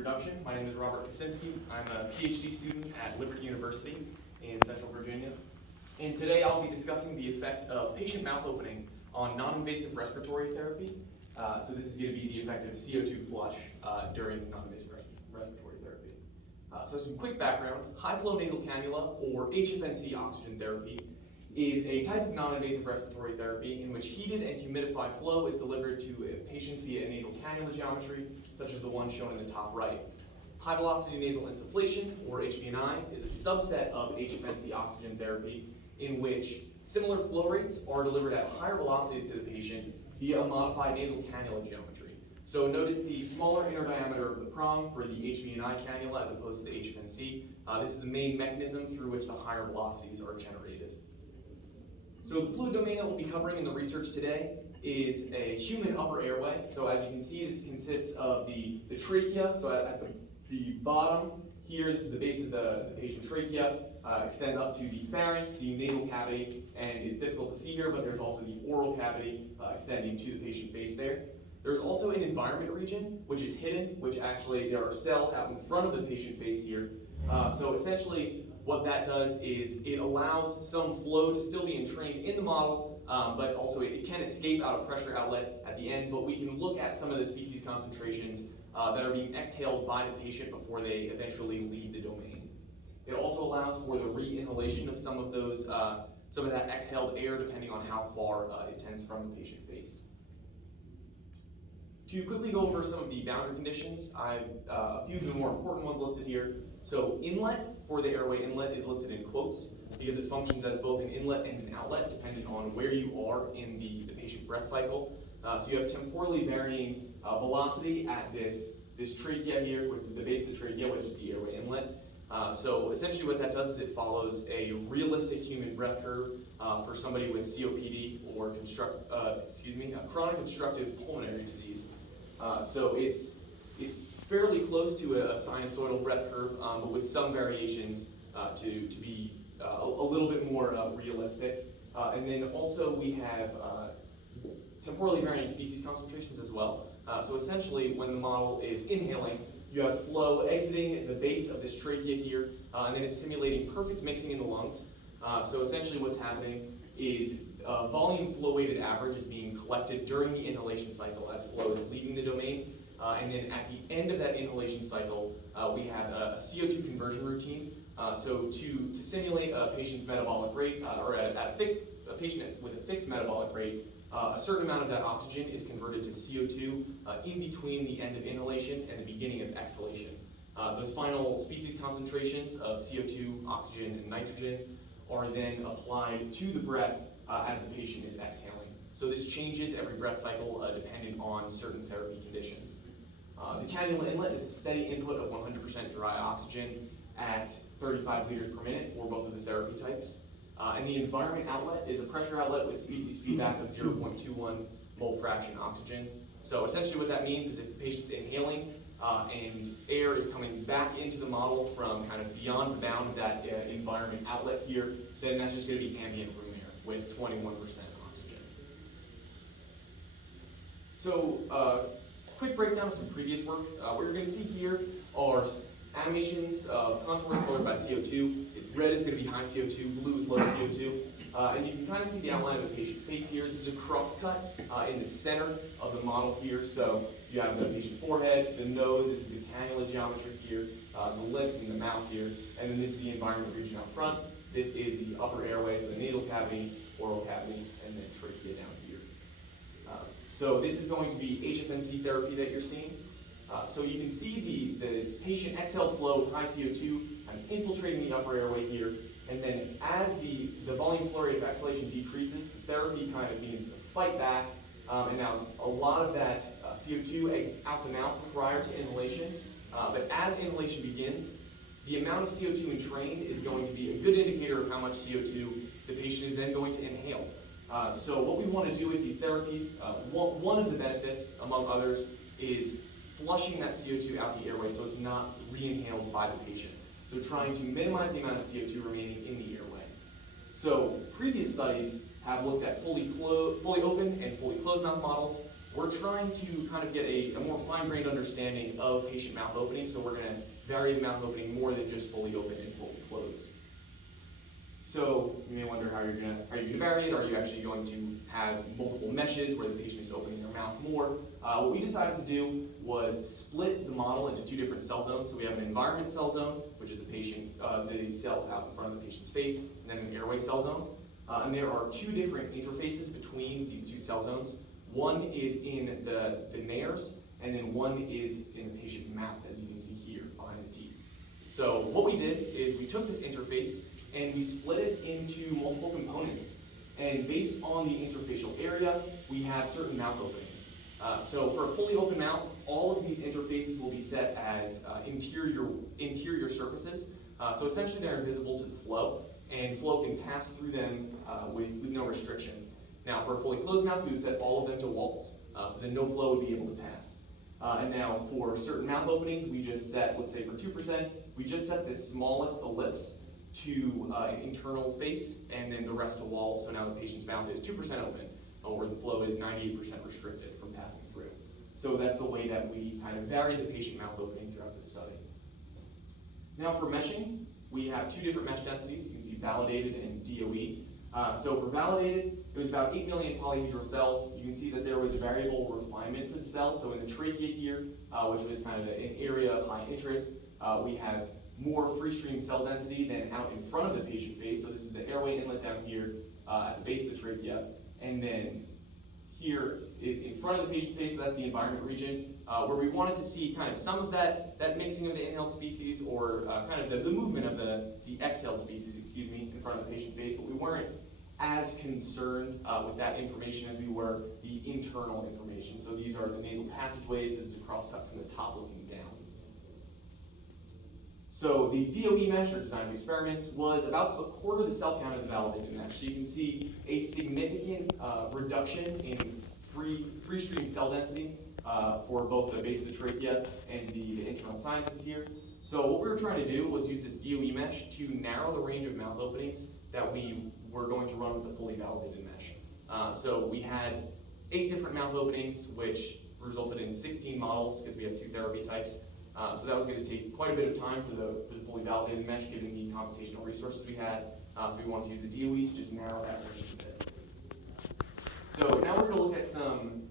Introduction. My name is Robert Kacinski. I'm a PhD student at Liberty University in Central Virginia. And today I'll be discussing the effect of patient mouth opening on non-invasive respiratory therapy. So this is going to be the effect of CO2 flush during non-invasive respiratory therapy. So some quick background. High-flow nasal cannula, or HFNC oxygen therapy, is a type of non-invasive respiratory therapy in which heated and humidified flow is delivered to patients via a nasal cannula geometry, such as the one shown in the top right. High-velocity nasal insufflation, or HVNI, is a subset of HFNC oxygen therapy in which similar flow rates are delivered at higher velocities to the patient via a modified nasal cannula geometry. So notice the smaller inner diameter of the prong for the HVNI cannula as opposed to the HFNC. This is the main mechanism through which the higher velocities are generated. So the fluid domain that we'll be covering in the research today is a human upper airway. So as you can see, this consists of the trachea. So at the bottom here, this is the base of the patient trachea, extends up to the pharynx, the nasal cavity, and it's difficult to see here, but there's also the oral cavity extending to the patient face there. There's also an environment region, which is hidden, which actually there are cells out in front of the patient face here. So essentially, what that does is it allows some flow to still be entrained in the model, but also it can escape out a pressure outlet at the end, but we can look at some of the species concentrations that are being exhaled by the patient before they eventually leave the domain. It also allows for the re-inhalation of some of that exhaled air depending on how far it tends from the patient face. To quickly go over some of the boundary conditions, I've a few of the more important ones listed here. So inlet for the airway inlet is listed in quotes because it functions as both an inlet and an outlet depending on where you are in the patient breath cycle. So you have temporally varying velocity at this trachea here, with the base of the trachea, which is the airway inlet. So essentially what that does is it follows a realistic human breath curve for somebody with COPD or chronic obstructive pulmonary disease. So it's fairly close to a sinusoidal breath curve, but with some variations to be a little bit more realistic. And then also we have temporally varying species concentrations as well. So essentially when the model is inhaling, you have flow exiting the base of this trachea here, and then it's simulating perfect mixing in the lungs. So essentially what's happening is volume flow weighted average is being collected during the inhalation cycle as flow is leaving the domain. And then at the end of that inhalation cycle, we have a CO2 conversion routine. So to simulate a patient's metabolic rate, or a patient with a fixed metabolic rate, a certain amount of that oxygen is converted to CO2 in between the end of inhalation and the beginning of exhalation. Those final species concentrations of CO2, oxygen, and nitrogen are then applied to the breath as the patient is exhaling. So this changes every breath cycle depending on certain therapy conditions. The cannula inlet is a steady input of 100% dry oxygen at 35 liters per minute for both of the therapy types. And the environment outlet is a pressure outlet with species feedback of 0.21 mole fraction oxygen. So essentially what that means is if the patient's inhaling and air is coming back into the model from kind of beyond the bound of that environment outlet here, then that's just going to be ambient room air with 21% oxygen. So quick breakdown of some previous work. What you're going to see here are animations of contours colored by CO2. Red is going to be high CO2, blue is low CO2. And you can kind of see the outline of the patient face here. This is a cross-cut in the center of the model here. So you have the patient forehead, the nose, this is the cannula geometry here, the lips and the mouth here, and then this is the environment region out front. This is the upper airway, so the nasal cavity, oral cavity, and then trachea down here. So this is going to be HFNC therapy that you're seeing. So you can see the patient exhaled flow of high CO2 kind of infiltrating the upper airway here, and then as the volume flow rate of exhalation decreases, the therapy kind of begins to fight back, and now a lot of that CO2 exits out the mouth prior to inhalation, but as inhalation begins, the amount of CO2 entrained is going to be a good indicator of how much CO2 the patient is then going to inhale. So what we want to do with these therapies, one of the benefits, among others, is flushing that CO2 out the airway so it's not re-inhaled by the patient. So trying to minimize the amount of CO2 remaining in the airway. So previous studies have looked at fully open and fully closed mouth models. we're trying to kind of get a more fine-grained understanding of patient mouth opening, so we're going to vary the mouth opening more than just fully open and fully closed. So you may wonder are you going to vary it? Are you actually going to have multiple meshes where the patient is opening their mouth more? What we decided to do was split the model into two different cell zones. So we have an environment cell zone, which is the cells out in front of the patient's face, and then an airway cell zone. And there are two different interfaces between these two cell zones. One is in the nares, and then one is in the patient's mouth, as you can see here behind the teeth. So what we did is we took this interface and we split it into multiple components. And based on the interfacial area, we have certain mouth openings. So for a fully open mouth, all of these interfaces will be set as interior surfaces. So essentially they're invisible to the flow, and flow can pass through them with no restriction. Now for a fully closed mouth, we would set all of them to walls, so that no flow would be able to pass. And now for certain mouth openings, we just set, let's say for 2%, we just set this smallest ellipse to an internal face, and then the rest to walls, so now the patient's mouth is 2% open, or the flow is 98% restricted from passing through. So that's the way that we kind of vary the patient mouth opening throughout the study. Now for meshing, we have two different mesh densities. You can see validated and DOE. So for validated, it was about 8 million polyhedral cells. You can see that there was a variable refinement for the cells. So in the trachea here, which was kind of an area of high interest, we have more free stream cell density than out in front of the patient face. So this is the airway inlet down here at the base of the trachea. And then here is in front of the patient face, so that's the environment region, where we wanted to see kind of some of that mixing of the inhaled species, or kind of the movement of the exhaled species, in front of the patient face, but we weren't as concerned with that information as we were the internal information. So these are the nasal passageways. This is a crosscut from the top looking down. So the DOE mesh, or design of experiments, was about a quarter of the cell count of the validated mesh. So you can see a significant reduction in free stream cell density for both the base of the trachea and the internal sinuses here. So what we were trying to do was use this DOE mesh to narrow the range of mouth openings that we were going to run with the fully validated mesh. So we had 8 different mouth openings, which resulted in 16 models because we have 2 therapy types. So that was going to take quite a bit of time for the fully validated mesh, given the computational resources we had. So we wanted to use the DOE to just narrow that range a bit. So now we're going to look at some